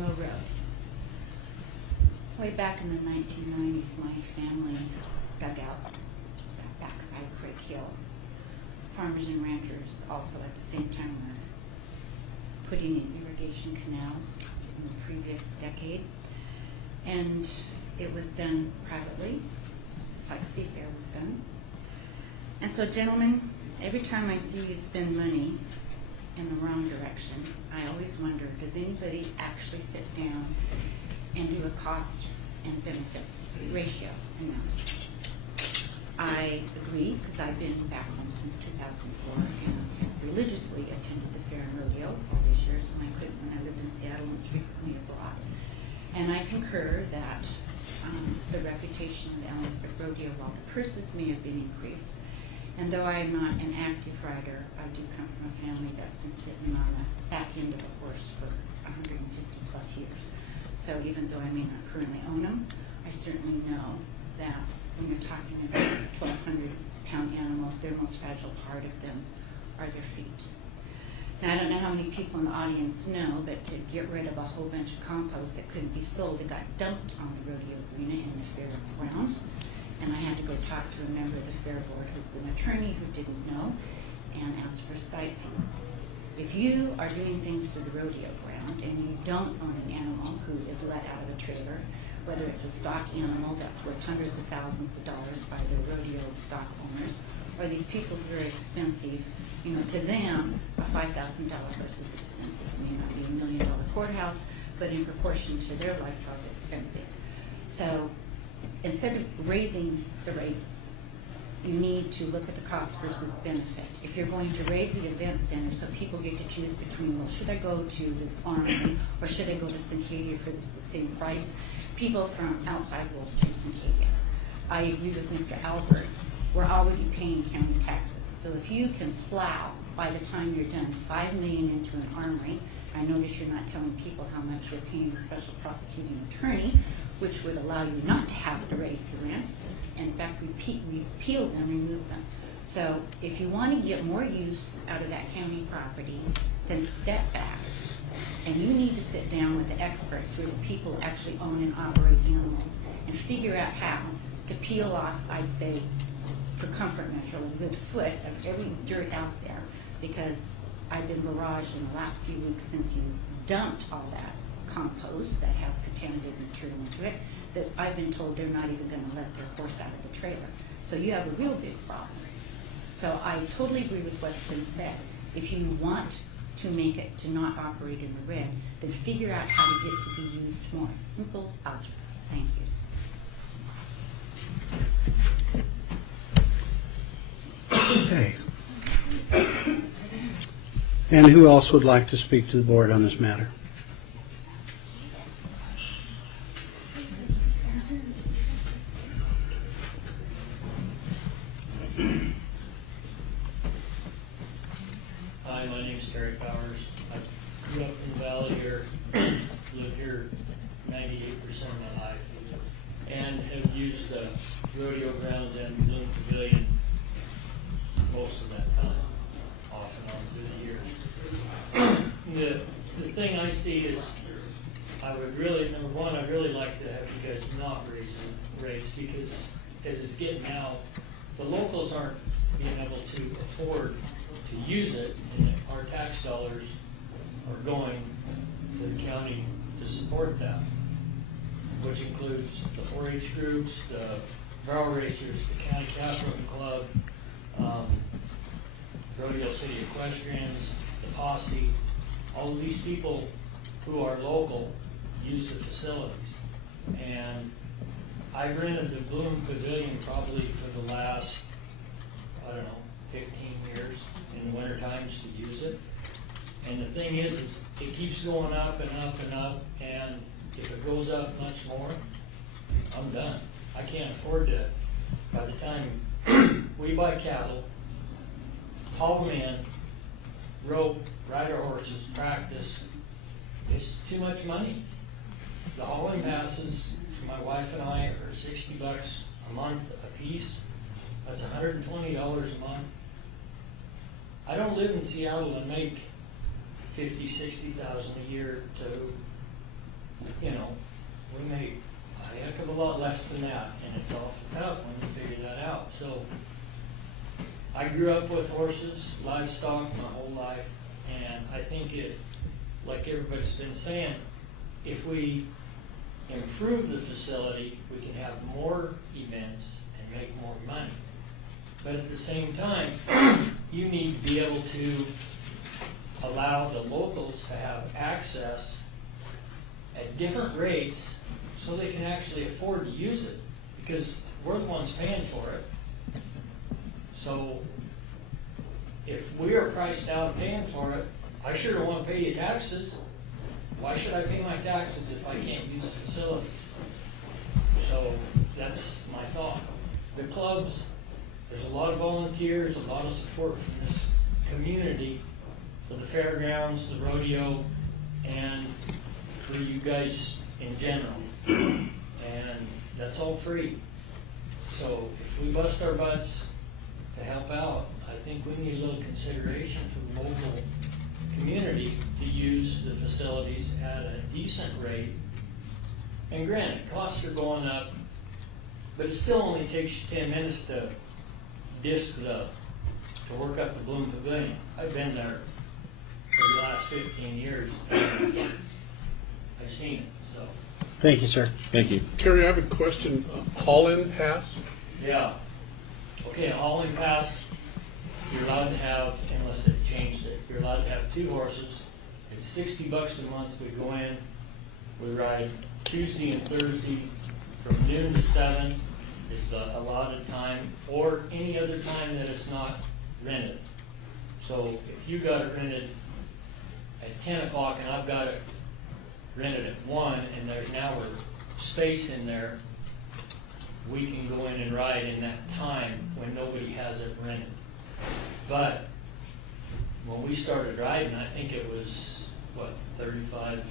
Lowe Road. Way back in the 1990s, my family dug out that backside of Craig Hill. Farmers and ranchers also at the same time were putting in irrigation canals in the previous decade. And it was done privately, just like Seafair was done. And so, gentlemen, every time I see you spend money in the wrong direction, I always wonder, does anybody actually sit down and do a cost and benefits ratio analysis? I agree, because I've been back home since 2004 and religiously attended the fair and rodeo all these years when I lived in Seattle and was frequently abroad. And I concur that the reputation of the Ellensburg Rodeo, while the purses may have been increased, and though I am not an active rider, I do come from a family that's been sitting on the back end of a horse for 150 plus years. So even though I may not currently own them, I certainly know that when you're talking about a 1,200-pound animal, their most fragile part of them are their feet. Now, I don't know how many people in the audience know, but to get rid of a whole bunch of compost that couldn't be sold, it got dumped on the rodeo arena in the fair grounds. And I had to go talk to a member of the fair board who's an attorney who didn't know and ask for a site fee. If you are doing things to the rodeo ground and you don't own an animal who is let out of a trailer, whether it's a stock animal that's worth hundreds of thousands of dollars by the rodeo stock owners, or these people's very expensive, you know, to them, a $5,000 horse is expensive. It may not be $1 million courthouse, but in proportion to their lifestyle, it's expensive. So instead of raising the rates, you need to look at the cost versus benefit. If you're going to raise the event center so people get to choose between, well, should I go to this armory or should I go to Cincadia for the same price? People from outside will choose Cincadia. I agree with Mr. Albert. We're already paying county taxes. So if you can plow, by the time you're done, $5 million into an armory, I notice you're not telling people how much you're paying the special prosecuting attorney, which would allow you not to have to raise the rents. In fact, we repeal them, remove them. So if you want to get more use out of that county property, then step back. And you need to sit down with the experts who are the people who actually own and operate animals and figure out how to peel off, I'd say, for comfort measure, a good foot of every dirt out there, because I've been barraged in the last few weeks since you dumped all that compost that has contaminated material into it, that I've been told they're not even going to let their horse out of the trailer. So you have a real big problem. So I totally agree with what's been said. If you want to make it to not operate in the red, then figure out how to get to be used more. Simple algebra. Thank you. Okay. And who else would like to speak to the board on this matter? Hi, my name is Terry Powers. I grew up in the valley here, lived here 98% of my life, and have used the rodeo grounds and Bloom Pavilion most of that time, off and on through the years. The thing I see is, I would really, number one, I'd really like to have you guys not raise the rates, because as it's getting out, the locals aren't being able to afford to use it, and our tax dollars are going to the county to support that, which includes the 4-H groups, the barrel racers, the county cattle club, Rodeo City Equestrians, the posse. All of these people who are local use the facilities. And I've rented the Bloom Pavilion probably for the last, I don't know, 15 years in the winter times to use it. And the thing is it keeps going up and up and up, and if it goes up much more, I'm done. I can't afford to. By the time we buy cattle, haul them in, rope, ride our horses, practice, it's too much money. The hauling passes for my wife and I are $60 a month a piece. That's $120 a month. I don't live in Seattle and make $50,000, $60,000 a year to make a heck of a lot less than that, and it's awful tough when you figure that out. So I grew up with horses, livestock my whole life, and I think it, like everybody's been saying, if we improve the facility, we can have more events and make more money. But at the same time, you need to be able to allow the locals to have access at different rates so they can actually afford to use it, because we're the ones paying for it. So if we are priced out paying for it, I sure don't want to pay you taxes. Why should I pay my taxes if I can't use the facilities? So that's my thought. The clubs, there's a lot of volunteers, a lot of support from this community, for the fairgrounds, the rodeo, and for you guys in general. And that's all free. So if we bust our butts to help out, I think we need a little consideration for the local community to use the facilities at a decent rate. And granted, costs are going up, but it still only takes you 10 minutes to work up the Bloom Pavilion. I've been there for the last 15 years. I've seen it, so. Thank you, sir. Thank you. Terry, I have a question. Haul-in pass? Yeah. Okay, a hauling pass, you're allowed to have, unless they've changed it, you're allowed to have 2 horses. It's $60 a month. We go in, we ride Tuesday and Thursday from noon to 7 is the allotted time, or any other time that it's not rented. So if you got it rented at 10 o'clock and I've got it rented at 1 and there's an hour space in there, we can go in and ride in that time when nobody has it rented. But when we started riding, I think it was, what, 25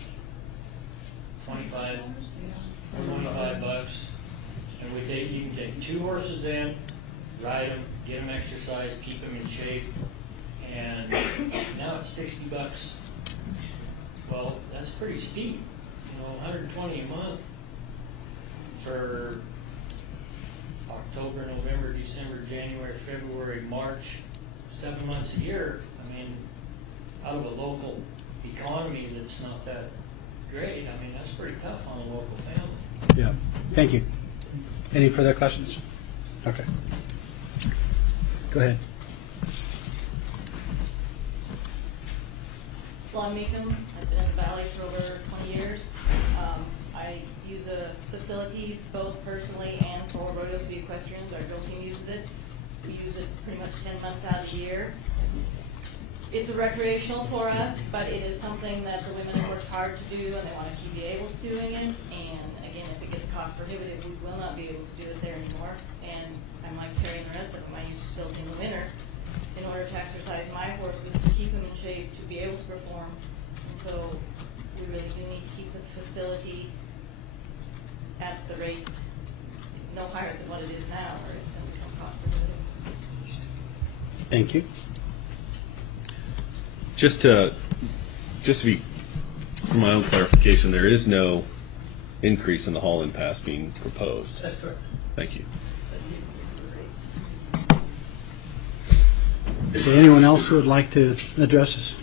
bucks. And you can take 2 horses in, ride them, get them exercise, keep them in shape, and now it's $60. Well, that's pretty steep. You know, $120 a month for October, November, December, January, February, March, 7 months a year. I mean, out of a local economy that's not that great, I mean, that's pretty tough on a local family. Yeah. Thank you. Any further questions? Okay. Go ahead. Long Meekum. I've been in the Valley for over 20 years. I use facilities both personally and for rodeos, the equestrians. Our drill team uses it. We use it pretty much 10 months out of the year. It's a recreational for us, but it is something that the women have worked hard to do, and they want to keep be able to doing it. And again, if it gets cost prohibitive, we will not be able to do it there anymore. And I'm like Terry and the rest of them. I use facilities in the winter in order to exercise my horses, to keep them in shape, to be able to perform. And so we really do need to keep the facility at the rate no higher than what it is now, or it's going to become cost prohibitive. Thank you. Just to be, for my own clarification, there is no increase in the haul-in pass being proposed. That's correct. Thank you. Is there anyone else who would like to address us?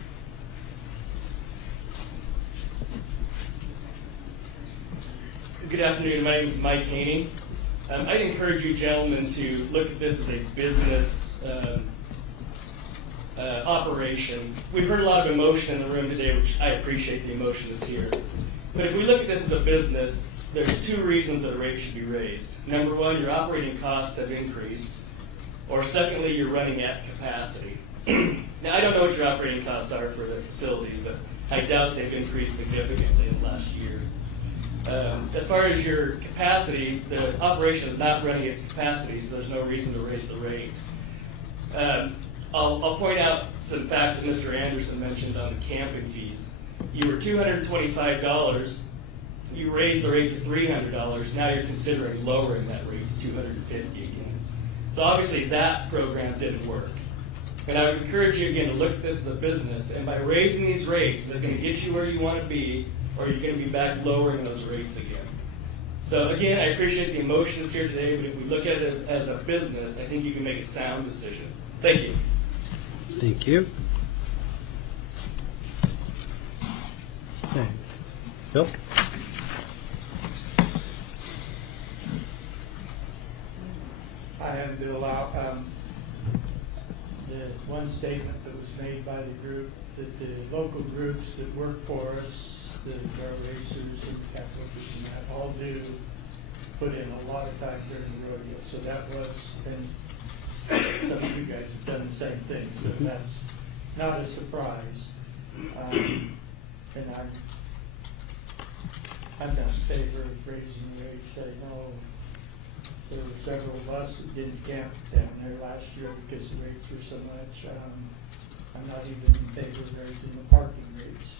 Good afternoon. My name is Mike Haney. I'd encourage you gentlemen to look at this as a business operation. We've heard a lot of emotion in the room today, which I appreciate the emotion that's here. But if we look at this as a business, there's 2 reasons that a rate should be raised. Number 1, your operating costs have increased. Or secondly, you're running at capacity. Now, I don't know what your operating costs are for the facilities, but I doubt they've increased significantly in the last year. As far as your capacity, the operation is not running its capacity, so there's no reason to raise the rate. I'll point out some facts that Mr. Anderson mentioned on the camping fees. You were $225. You raised the rate to $300. Now you're considering lowering that rate to $250 again. So obviously that program didn't work. And I would encourage you again to look at this as a business, and by raising these rates, is it going to get you where you want to be, or are you going to be back lowering those rates again? So again, I appreciate the emotion that's here today, but if we look at it as a business, I think you can make a sound decision. Thank you. Thank you. Okay. Bill? I am Bill Lowe. The one statement that was made by the group, that the local groups that work for us, the car racers and catwalkers and that, all do put in a lot of time during the rodeo. So that was, and some of you guys have done the same thing, so that's not a surprise. And I'm not in favor of raising rates. I know there were several of us that didn't camp down there last year because the rates were so much. I'm not even in favor of raising the parking rates.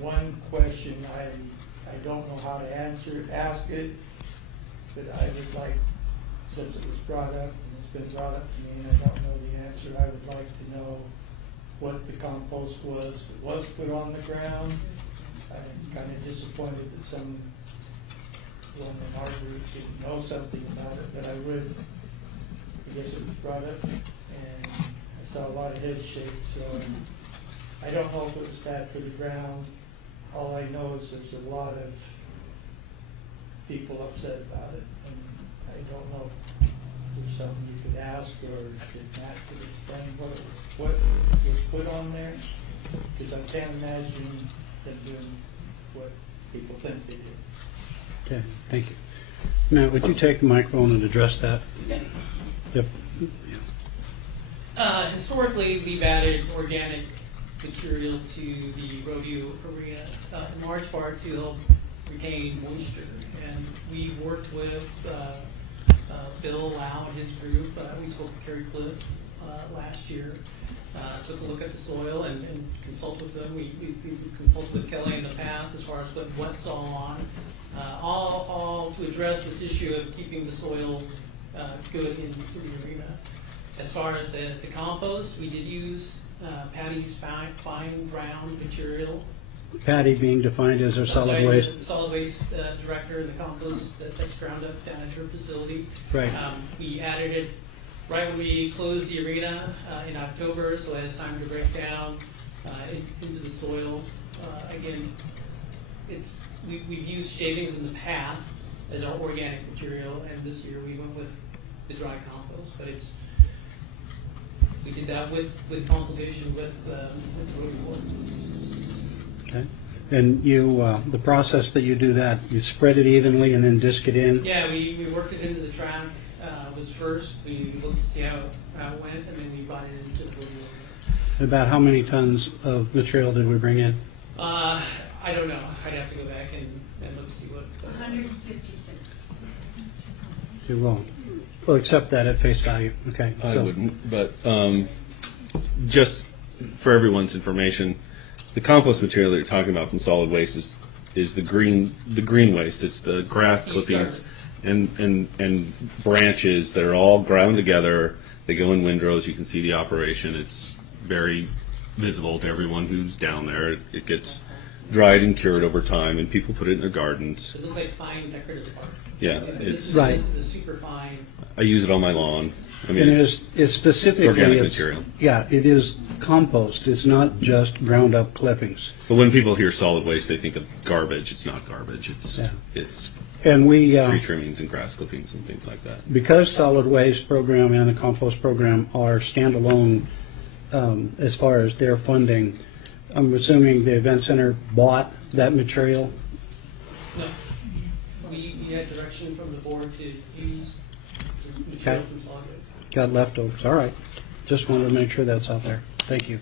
One question I don't know how to ask it, but I would like, since it was brought up and it's been brought up to me and I don't know the answer, I would like to know what the compost was that was put on the ground. I'm kind of disappointed that someone in our group didn't know something about it, but I guess it was brought up, and I saw a lot of head shake, so I don't know if it was bad for the ground. All I know is there's a lot of people upset about it, and I don't know if there's something you could ask, or if Matt could explain what was put on there, because I can't imagine them doing what people think they did. Okay, thank you. Matt, would you take the microphone and address that? Yep. Historically, we've added organic material to the rodeo arena, in large part to help retain moisture. And we worked with Bill Lowe and his group. We spoke to Clerf last year. Took a look at the soil and consulted with them. We consulted with Kelly in the past as far as putting wet soil on, all to address this issue of keeping the soil good in the arena. As far as the compost, we did use Patty's fine ground material. Patty being defined as our solid waste. The solid waste director and the compost that's ground up down at her facility. Right. We added it right when we closed the arena in October, so it has time to break down into the soil. Again, we've used shavings in the past as our organic material, and this year we went with the dry compost. But we did that with consultation with the road board. Okay. And you, the process that you do that, you spread it evenly and then disc it in? Yeah, we worked it into the track. Was first. We looked to see how it went, and then we brought it into the rodeo. About how many tons of material did we bring in? I don't know. I'd have to go back and look to see what. 156. You won't. We'll accept that at face value. Okay. I so- wouldn't, but just for everyone's information, the compost material that you're talking about from solid waste is the green waste. It's the grass clippings and branches that are all ground together. They go in windrows. You can see the operation. It's very visible to everyone who's down there. It gets dried and cured over time, and people put it in their gardens. It looks like fine decorative art. Yeah, This Right. is the super fine. I use it on my lawn. I mean, And it's specifically, organic material. Yeah, it is compost. It's not just ground up clippings. But when people hear solid waste, they think of garbage. It's not garbage. Yeah. It's And we, tree trimmings and grass clippings and things like that. because solid waste program and the compost program are standalone as far as their funding, I'm assuming the event center bought that material? No, we had direction from the board to use material Okay. from solid waste. Got leftovers. All right. Just wanted to make sure that's out there. Thank you.